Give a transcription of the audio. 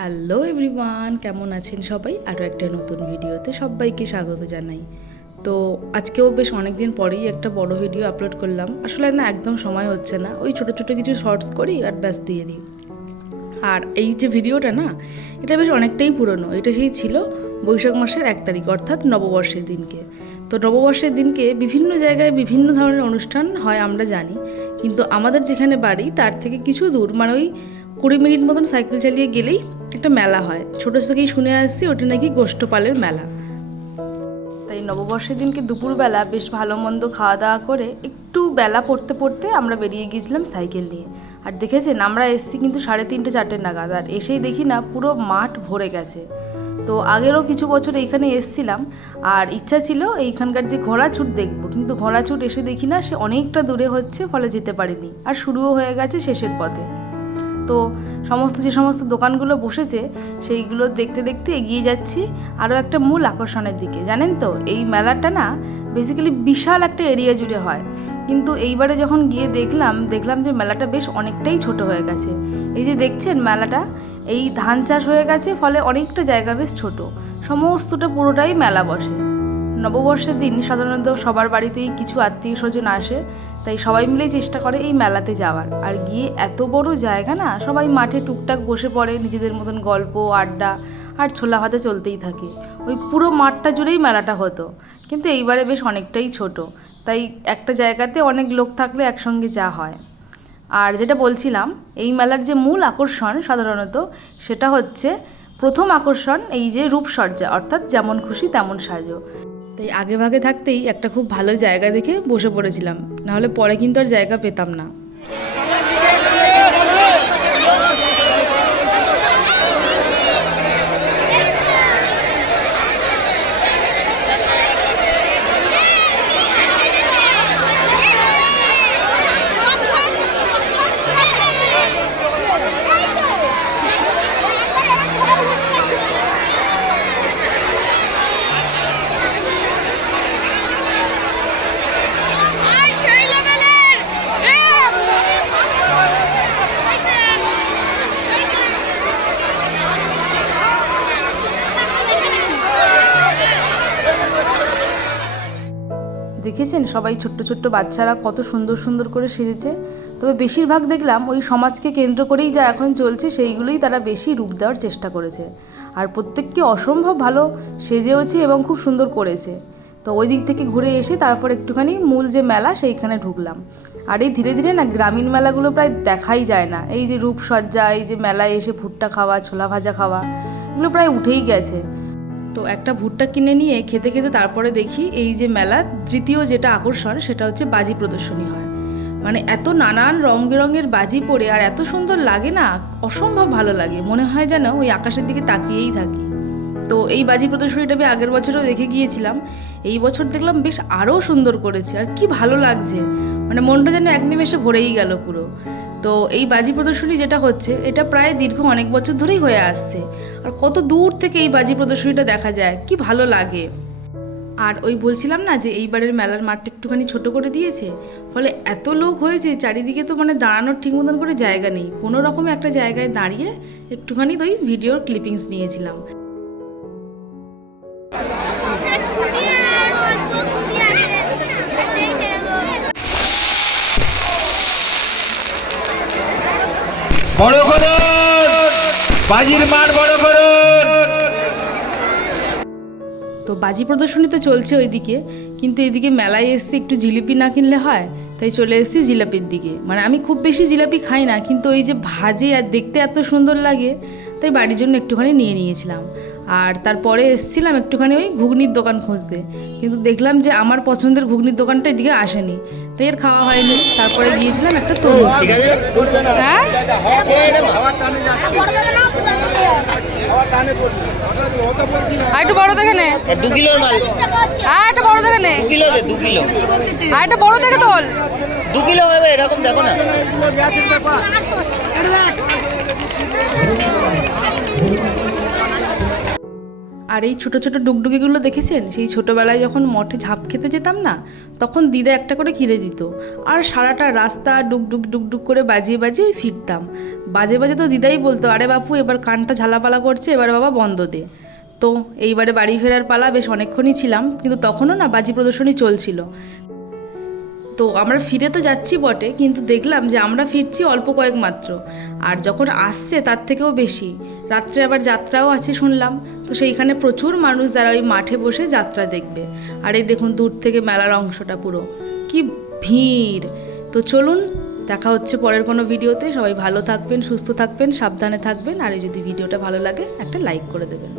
Hello everyone, কেমন আছেন সবাই? আরও একটা নতুন ভিডিওতে সবাইকে স্বাগত জানাই। তো আজকেও বেশ অনেক দিন পরেই একটা বড় ভিডিও আপলোড করলাম। আসলে না একদম সময় হচ্ছে না, ওই ছোটো ছোটো কিছু শর্টস করি আর ব্যাস দিয়ে দিই। আর এই যে ভিডিওটা না, এটা বেশ অনেকটাই পুরনো। এটা সেই ছিল বৈশাখ মাসের 1 তারিখ, অর্থাৎ নববর্ষের দিনকে। তো নববর্ষের দিনকে বিভিন্ন জায়গায় বিভিন্ন ধরনের অনুষ্ঠান হয় আমরা জানি, কিন্তু আমাদের যেখানে বাড়ি তার থেকে কিছু দূর, মানে ওই 20 মিনিট মতন সাইকেল চালিয়ে গেলেই একটা মেলা হয়। ছোটো থেকেই শুনে আসছি ওটা নাকি গোষ্ঠপালের মেলা। তাই নববর্ষের দিনকে দুপুরবেলা বেশ ভালো মন্দ খাওয়া দাওয়া করে একটু বেলা পড়তে পড়তে আমরা বেরিয়ে গিয়েছিলাম সাইকেল নিয়ে। আর দেখেছেন আমরা এসছি কিন্তু 3:30 4টে নাগাদ, আর এসেই দেখি না পুরো মাঠ ভরে গেছে। তো আগেরও কিছু বছর এইখানে এসছিলাম, আর ইচ্ছা ছিল এইখানকার যে ঘোড়াছুট দেখব, কিন্তু ঘোড়াছুট এসে দেখি না সে অনেকটা দূরে হচ্ছে, ফলে যেতে পারিনি। আর শুরুও হয়ে গেছে শেষের পথে। তো যে সমস্ত দোকানগুলো বসেছে সেইগুলো দেখতে দেখতে এগিয়ে যাচ্ছি আরও একটা মূল আকর্ষণের দিকে। জানেন তো, এই মেলাটা না বেসিক্যালি বিশাল একটা এরিয়া জুড়ে হয়, কিন্তু এইবারে যখন গিয়ে দেখলাম যে মেলাটা বেশ অনেকটাই ছোট হয়ে গেছে। এই যে দেখছেন মেলাটা, এই ধান চাষ হয়ে গেছে, ফলে অনেকটা জায়গা বেশ ছোট, সমস্তটা পুরোটাই মেলা বসে। নববর্ষের দিন সাধারণত সবার বাড়িতেই কিছু আত্মীয় স্বজন আসে, তাই সবাই মিলেই চেষ্টা করে এই মেলাতে যাওয়ার। আর গিয়ে এত বড় জায়গা না, সবাই মাঠে টুকটাক বসে পড়ে, নিজেদের মতন গল্প আড্ডা আর ছোলা ভাজা চলতেই থাকে। ওই পুরো মাঠটা জুড়েই মেলাটা হতো, কিন্তু এইবারে বেশ অনেকটাই ছোট, তাই একটা জায়গাতে অনেক লোক থাকলে একসঙ্গে যা হয়। আর যেটা বলছিলাম, এই মেলার যে মূল আকর্ষণ সাধারণত সেটা হচ্ছে, প্রথম আকর্ষণ এই যে রূপসজ্জা, অর্থাৎ যেমন খুশি তেমন সাজো। তাই আগে ভাগে থাকতেই একটা খুব ভালো জায়গা দেখে বসে পড়েছিলাম, নাহলে পরে কিন্তু আর জায়গা পেতাম না। দেখেছেন সবাই ছোট্ট ছোট্ট বাচ্চারা কত সুন্দর সুন্দর করে সেজেছে। তবে বেশিরভাগ দেখলাম ওই সমাজকে কেন্দ্র করেই যা এখন চলছে সেইগুলোই তারা বেশি রূপ দেওয়ার চেষ্টা করেছে, আর প্রত্যেককে অসম্ভব ভালো সেজেওছে এবং খুব সুন্দর করেছে। তো ওই দিক থেকে ঘুরে এসে তারপর একটুখানি মূল যে মেলা সেইখানে ঢুকলাম। আর এই ধীরে ধীরে না গ্রামীণ মেলাগুলো প্রায় দেখাই যায় না। এই যে রূপসজ্জা, এই যে মেলায় এসে ভুট্টা খাওয়া, ছোলা ভাজা খাওয়া, এগুলো প্রায় উঠেই গেছে। তো একটা ভুট্টা কিনে নিয়ে খেতে খেতে তারপরে দেখি এই যে মেলার তৃতীয় যেটা আকর্ষণ সেটা হচ্ছে বাজি প্রদর্শনী হয়। মানে এত নানান রং বেরঙের বাজি পড়ে আর এত সুন্দর লাগে না, অসম্ভব ভালো লাগে, মনে হয় যেন ওই আকাশের দিকে তাকিয়েই থাকি। তো এই বাজি প্রদর্শনীটা আমি আগের বছরও দেখে গিয়েছিলাম, এই বছর দেখলাম বেশ আরও সুন্দর করেছে, আর কি ভালো লাগছে, মানে মনটা যেন এক নিমেষে ভরেই গেল পুরো। তো এই বাজি প্রদর্শনী যেটা হচ্ছে এটা প্রায় দীর্ঘ অনেক বছর ধরেই হয়ে আসছে, আর কত দূর থেকে এই বাজি প্রদর্শনীটা দেখা যায়, কি ভালো লাগে। আর ওই বলছিলাম না যে এইবারের মেলার মাঠটা একটুখানি ছোট করে দিয়েছে, ফলে এত লোক হয়েছে চারিদিকে, তো মানে দাঁড়ানোর ঠিক মতন করে জায়গা নেই। কোনো রকমে একটা জায়গায় দাঁড়িয়ে একটুখানি ওই ভিডিওর ক্লিপিংস নিয়েছিলাম। বড় করুন বাজির মাঠ, বড় করুন। তো বাজি প্রদর্শনী তো চলছে ওইদিকে, কিন্তু এদিকে মেলায় এসছি একটু জিলিপি না কিনলে হয়, তাই চলে এসেছি জিলাপির দিকে। মানে আমি খুব বেশি জিলাপি খাই না, কিন্তু ওই যে ভাজে আর দেখতে এত সুন্দর লাগে, তাই বাড়ির জন্য একটুখানি নিয়ে নিয়েছিলাম। আর তারপরে এসেছিলাম একটুখানি ওই ঘুগনির দোকান খুঁজতে, কিন্তু দেখলাম যে আমার পছন্দের ঘুগনির দোকানটা এদিকে আসেনি, তাই এর খাওয়া হয়নি। তারপরে গিয়েছিলাম একটা তরমুজ। হ্যাঁ, আর একটু বড় দেখে নে, 2 কিলোর মাল। আর একটা বড় দেখে নে, 2 কিলো দে, 2 কিলো। আর একটা বড় দেখে তোল। 2 কিলো হবে এরকম, দেখো না। আর এই ছোটো ছোটো ডুগডুগিগুলো দেখেছেন? সেই ছোটোবেলায় যখন মঠে ঝাঁপ খেতে যেতাম না, তখন দিদা একটা করে কিনে দিত, আর সারাটা রাস্তা ডুগডুগ ডুগডুগ করে বাজিয়ে বাজিয়ে ফিরতাম। বাজে বাজে তো দিদাই বলতো, আরে বাপু এবার কানটা ঝালাপালা করছে, এবার বাবা বন্ধ দে। তো এইবারে বাড়ি ফেরার পালা, বেশ অনেকক্ষণই ছিলাম, কিন্তু তখনও না বাজি প্রদর্শনী চলছিল। তো আমরা ফিরে তো যাচ্ছি বটে, কিন্তু দেখলাম যে আমরা ফিরছি অল্প কয়েক মাত্র, আর যখন আসছে তার থেকেও বেশি। রাত্রে আবার যাত্রাও আছে শুনলাম, তো সেইখানে প্রচুর মানুষ যারা ওই মাঠে বসে যাত্রা দেখবে। আর এই দেখুন দূর থেকে মেলার অংশটা পুরো কি ভিড়। তো চলুন, দেখা হচ্ছে পরের কোনো ভিডিওতে। সবাই ভালো থাকবেন, সুস্থ থাকবেন, সাবধানে থাকবেন, আর যদি ভিডিওটা ভালো লাগে একটা লাইক করে দেবেন।